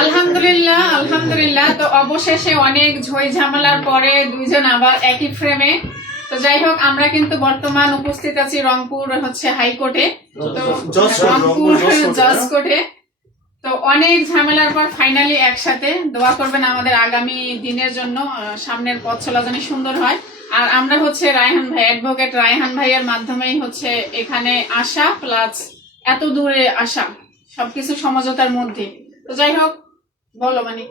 আলহামদুলিল্লাহ আলহামদুলিল্লাহ। তো অবশেষে অনেক ঝই ঝামেলার পরে দুইজন আবার একই ফ্রেমে তো যাই হোক আমরা কিন্তু বর্তমান উপস্থিত আছি রংপুর হচ্ছে হাইকোর্টে। তো রংপুর জজ কোর্টে? কোর্টে তো অনেক ঝামেলার পর ফাইনালি একসাথে। দোয়া করবেন আমাদের আগামী দিনের জন্য সামনের পথ চলা জানি সুন্দর হয়। আর আমরা হচ্ছে রায়হান ভাই অ্যাডভোকেট রায়হান ভাইয়ের মাধ্যমেই হচ্ছে এখানে আসা প্লাস এত দূরে আসা। সবকিছু সমঝোতার মধ্যে। তো যাই হোক বলো মানে।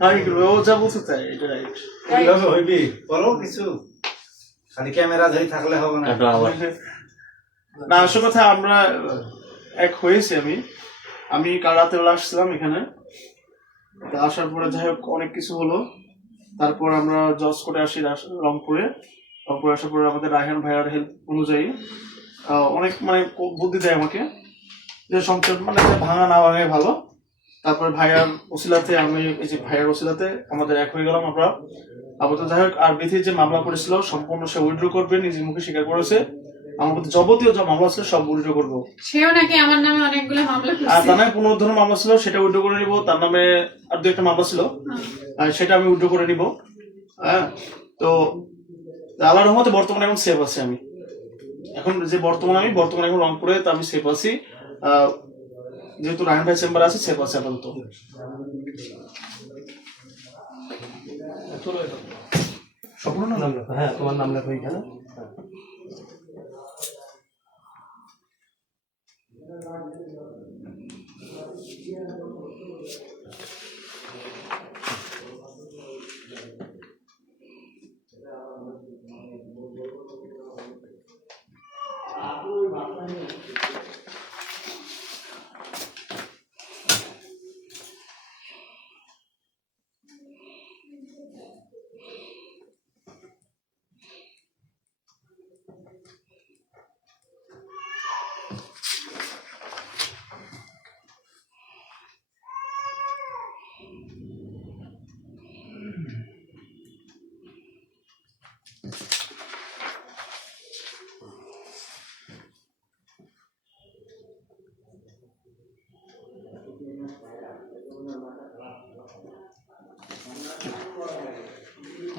আমি? ও যা বলতে চাই এটা রাইট কীভাবে হইবি? বলো কিছু। খালি ক্যামেরা ধরে থাকলে হবে না। না আসল কথা আমরা এক হয়েছি আমি। আমি কাল রাতে বেলা আসছিলাম এখানে। তা আসার পরে যাই হোক অনেক কিছু হলো। তারপর আমরা জজ করে আসি রংপুরে। রংপুরে আসার পরে আমাদের রায়হান ভাইয়ার হেল্প অনুযায়ী। আহ, অনেক মানে ক- বুদ্ধি দেয় আমাকে। যে সংসার মানে ভাঙা না ভাঙাই ভালো। তারপরে ভাইয়ার ওসিলাতে আমি এই যে ভাইয়ার ওসিলাতে আমাদের এক হয়ে গেলাম আমরা। আপাতত যাই হোক আর বিথির যে মামলা করেছিল সম্পূর্ণ সে উইথড্র করবে নিজের মুখে স্বীকার করেছে। আমার প্রতি যাবতীয় যা মামলা ছিল সব উইথড্র করব। সেও নাকি আমার নামে অনেকগুলো মামলা আর তার নামে পুনরুদ্ধার মামলা ছিল সেটা উইথড্র করে নিব। তার নামে আর দু একটা মামলা ছিল। আর সেটা আমি উইথড্র করে নিব। হ্যাঁ তো আল্লাহর রহমতে বর্তমানে এখন সেফ আছি আমি। এখন যে বর্তমানে আমি বর্তমানে এখন রংপুরে তো আমি সেফ আছি। যেহেতু রায়ন ভাই চেম্বার আছে, সে আছে আপাতত। সম্পূর্ণ নাম হ্যাঁ তোমার নাম লেখো এখানে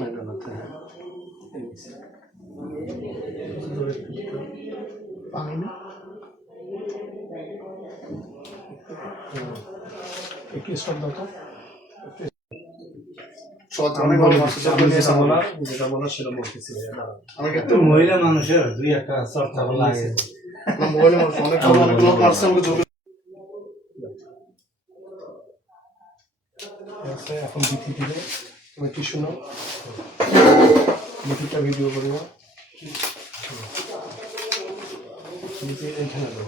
এটা নাতে, হ্যাঁ। এই নিচে। পানি না একটু স্টপ দাও তো অনেক ভালো মাছ আছে, আমি আপনি যেটা নিয়ে বলার যেটা বলার সেটা বলতেছি হ্যাঁ। আমি কিন্তু তো মহিলা মানুষের দুই একটা চর্চা লাগে অনেক ভালো অনেক লোক আসছে আমাকে আচ্ছা, এখন বিথি দিলে তুমি বিথিটা ভিডিও করব এখানে দাও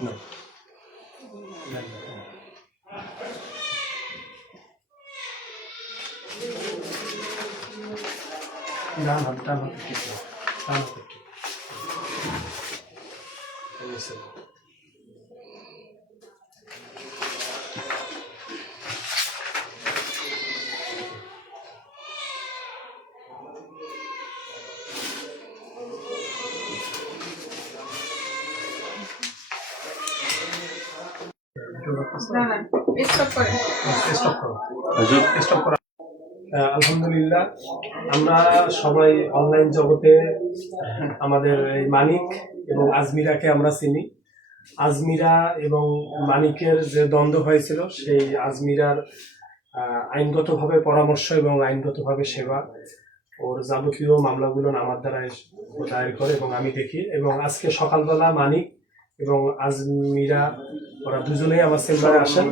নেই এই বেশ। নিচে ওই নিচে না না, না। ডান হাত ডান হাতে ঠিক দাও ডান হাতে ঠিক নিচে আলহামদুলিল্লাহ, আমরা সবাই অনলাইন জগতে, আমাদের এই মানিক এবং আজমিরাকে আমরা চিনি। আজমিরা এবং মানিকের যে দ্বন্দ্ব হয়েছিল, সেই আজমিরার আইনগতভাবে পরামর্শ এবং আইনগতভাবে সেবা, ওর যাবতীয় মামলাগুলো আমার দ্বারা দায়ের করে এবং আমি দেখি। এবং আজকে সকালবেলা মানিক এবং আজমিরা ওরা দুজনেই আমার চেম্বারে আসেন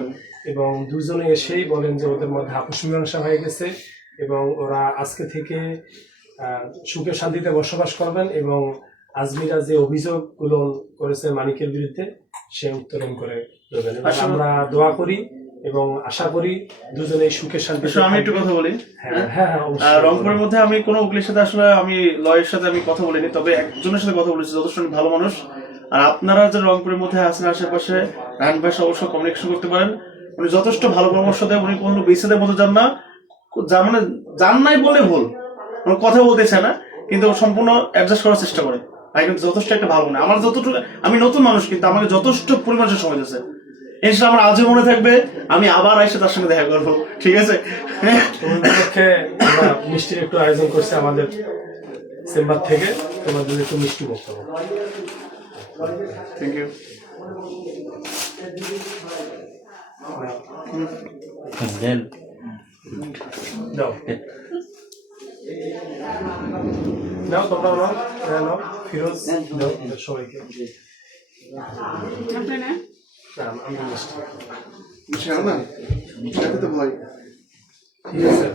এবং দুজনে এসেই বলেন যে ওদের মধ্যে আপোষ মীমাংসা হয়ে গেছে এবং ওরা আজকে থেকে সুখে শান্তিতে বসবাস করবেন এবং আজমিরা যে অভিযোগগুলো করেছে মানিকের বিরুদ্ধে সে উত্তোলন করে দেবেন। আমরা দোয়া করি এবং আশা করি দুজনেই সুখে শান্তি আমি একটু কথা বলি। হ্যাঁ হ্যাঁ হ্যাঁ অবশ্যই। রংপুরের মধ্যে আমি কোনো উকিলের সাথে আসলে আমি লয়ের সাথে আমি কথা বলিনি তবে একজনের সাথে কথা বলেছি যথেষ্ট ভালো মানুষ। আর আপনারা যে রংপুরের মধ্যে আছেন আশেপাশে রায়ন ভাই সাথে অবশ্যই কমিউনিকেশন করতে পারেন। উনি যথেষ্ট ভালো পরামর্শ দেয় উনি কোনো বিচ্ছেদের মতো যান না। যা মানে যান নাই বলে ভুল। কথা বলতে চায় না, কিন্তু সম্পূর্ণ অ্যাডজাস্ট করার চেষ্টা করে। ভাই, কিন্তু যথেষ্ট একটা ভালো মনে। আমার যতটুকু আমি নতুন মানুষ, কিন্তু আমাকে যথেষ্ট পরিমাণে সময় দিয়েছে। ইনশাল্লাহ আমার আজও মনে থাকবে, আমি আবার এসে তার সঙ্গে দেখা করব। ঠিক আছে? তোমার মিষ্টির একটু আয়োজন করছি আমাদের চেম্বার থেকে। তোমাদের একটু মিষ্টি করব থ্যাংক ইউ দাও নাও তোমরা নাও নাও ফিরোজ দাও সবাইকে আপনি না না, আমি মিষ্টি না তো ভয় ঠিক আছে